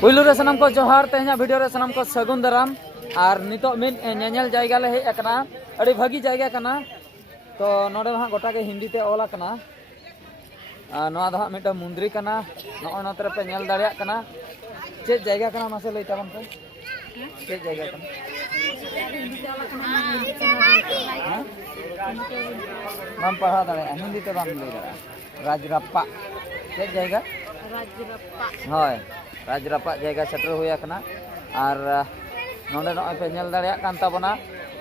पुलू रे सनम को जोहार तेहना वीडियो रे सनम को सगुन दाराम और नितो मिन नेल जायगा ले हेज अकना अड़ी भागी जायगा कना तो नोडे हाँ गोटा के हिंदी ते ओला कना नोआ दो हाँ मिटा मुंद्री कना नोआ नोते रे पे नेल दाड़िया कना चेक जायगा कना मासे लई ताबन पे चेक जायगा कना बाम पढ़ा दाड़े हिंदी ते बाम लई दाड़ा राजरप्पा चेक जायगा राजरप्पा होय राजरप्पा जायगा सेटर हुई कना और नोडे नोय पे नेल दाड़िया कान ताबना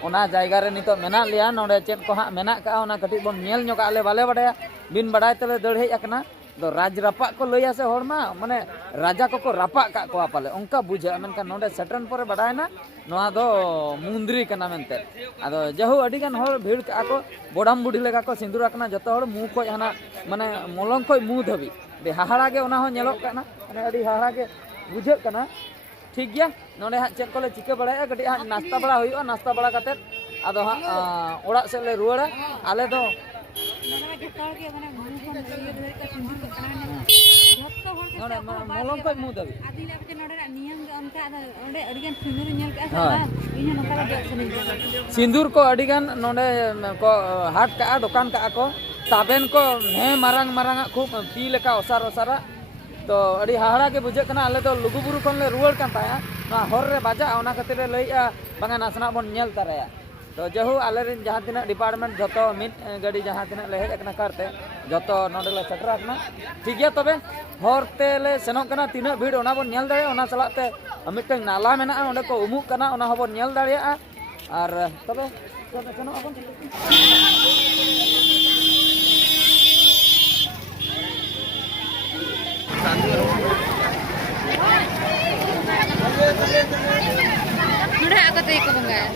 ओना जायगा रे नितो मेना लिया नोडे चेक को हाँ मेना का ओना कटी बोन नेल ᱧᱚᱜ आले बाले बड़ाया बिन बड़ाय तले दड़ हेज अकना तो राजरप्पा को लैया से हरमा माने राजा को रापा का को पाले उनका बुझा मेनका नोडे सेटरन पर बड़ायना नोआ दो मुंद्री कना मेनते आदो जहु अडिगान हर भीड़ का को बोडाम बुढ़ी लेगा को सिंदूर अकना जतो हर मुंह को हना माने मोलंग को मुंह धबी बे हाहाड़ा के ओना हो नेलोक कना माने अडी हाहाड़ा के बुझे कना ठीक गया नोडे हाँ चेक को ले चिके बड़ाया कटी हाँ नाश्ता बड़ा हुई नाश्ता बड़ा कते आदो हाँ ओड़ा से ले रुआड़ा आले दो मोलंग को मुंह धबी सिंदूर को अडिगान नोडे को हाट का दुकान का को ताबेन को ने मारंग मारंग खूब पी लेका ओसार ओसारा तो अड़ी हाहाड़ा के बुझे कना आले तो लुगुबुरु खन ले रुआड़ कान ताया ना हर रे बाजा ओना खातिर रे लइया बांगा नासना बन नेल ताराया तो जहु आले रिन जहां तिना डिपार्टमेंट जतो मिट गाड़ी जहां तिना ले हेज अकना करते जतो नोडे ले सेटर अकना ठीक गया तबे हरते ले सेनोक कना तिना भीड़ ओना बन नेल दाड़े ओना चलाते मिटन नाला मेना ओंडे को उमुक कना ओना हबन नेल दाड़िया और तबे सेनोक अपन Udah aku tuh ikut enggak?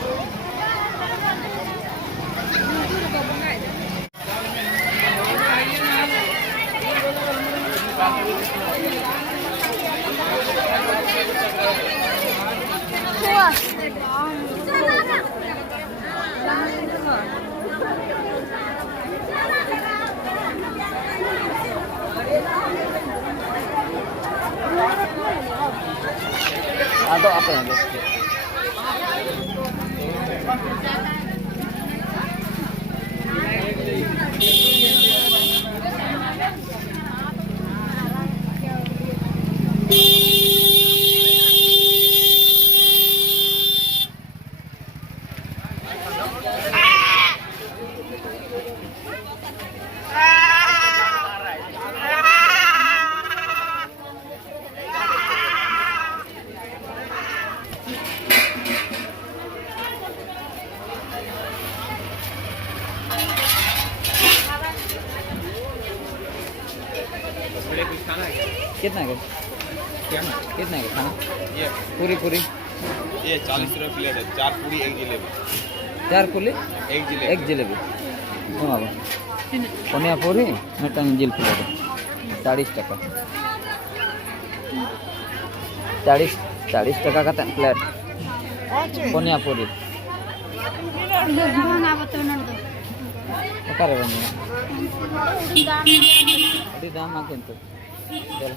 Atau apa yang कितना है कितना है खाना ये पूरी पूरी ये 40 रुपए प्लेट है 4 पूरी 1 जलेबी 4 पुली 1 जलेबी बाबा पनिया पूरी मिटन जिल प्लेट 40 टका 40 टका का प्लेट पनिया पूरी अकारे बनी अभी दाम आके तो चल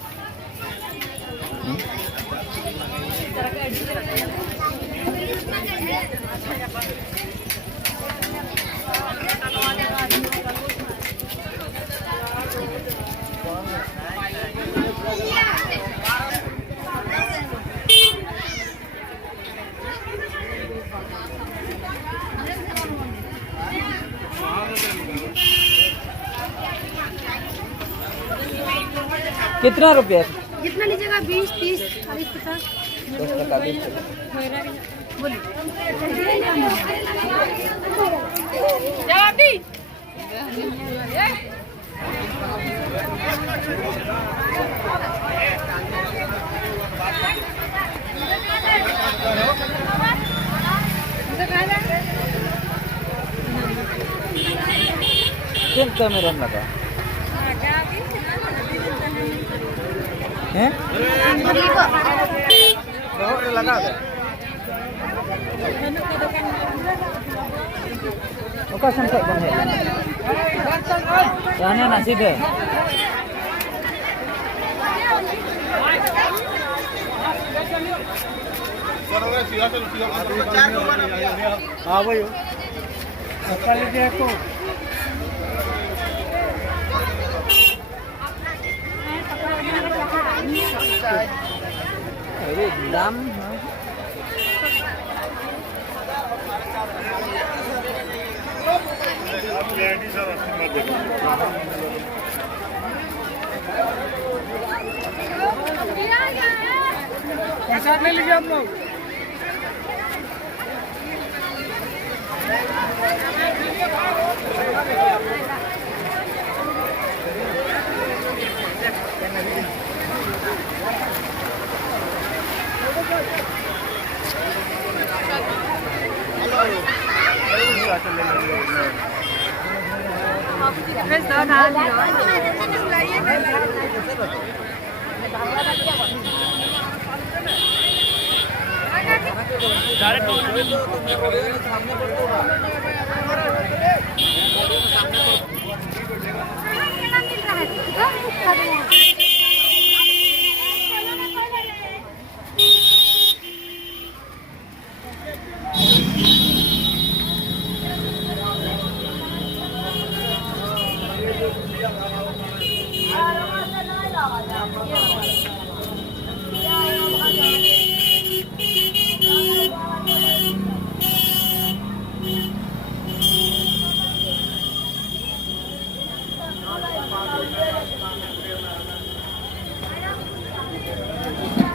कितना रुपया जितना लीजिएगा 20, 30, 40, 50 10 टका 20 टका किन कैमरा लगा हैं बहुत लगा दे ओका संख्या बन है जाने ना सीधे हाँ भाई सबका लीजिए आपको अरे दाम प्रसाद ले लीजिए आप लोग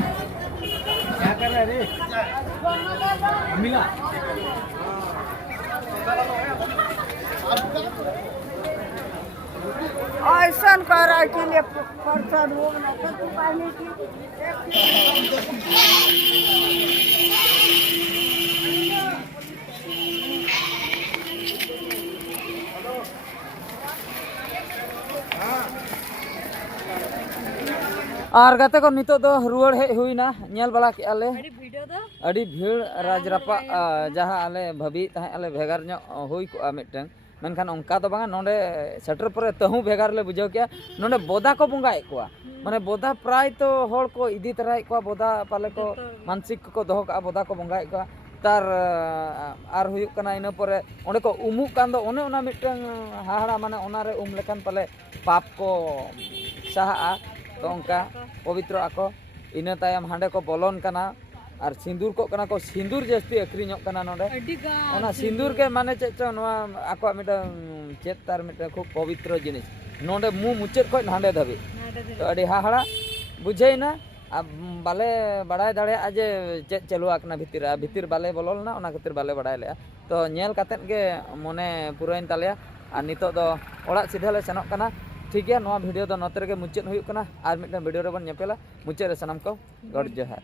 क्या कर रहा है रे मिला ऐसा कर के लिए परसा रोग न तो पानी की और गाते को नितो दो रुआड़ हेज हुईना नेल बड़ा के आले वीडियो दो अड़ी भीड़ राजरापा जहाँ आले भाभी तहे आले भेगार ᱧᱚᱜ हुई को मिटन मेनखान उनका तो बांगा नोंडे सेटर परे तहु भेगार ले बुझाव के नोंडे बोदा को बंगाए को माने बोदा प्राय तो हर को इदी तराय को बोदा पाले को मानसिक को दोह का बोदा को बंगाए को तार आर हुयुक कना इन परे ओंडे को उमुक कान दो ओने ओना मिटन हाहाड़ा माने ओना रे उम लेकान पाले पाप को साहा तो उनका पवित्र आको इन तायम हांडे को बोलन कना और सिंदूर को कना को सिंदूर जस्ती अक्रिñok कना नोंडे ओना सिंदूर के माने चेचो नोआ आको मिटन चेत तार मिटन खूब पवित्र जिनिस नोंडे मु मुचेत को हांडे धाबी तो अडी हाहाड़ा बुझेना अब बाले बड़ाय दाड़े आज चेत चलुआ कना भितिर बाले बोललना ओना खातिर बाले बड़ाय ले तो नेल कातेत गे मने पुराइन तालेया और नितो दो ओड़ा सीधा ले सेनोक कना ठीक है नोआ वीडियो दो नोते रे मुचेत हुयुक कना और मिटन वीडियो रे बन नेपेला मुचेत रे सनम को गॉड जोहार।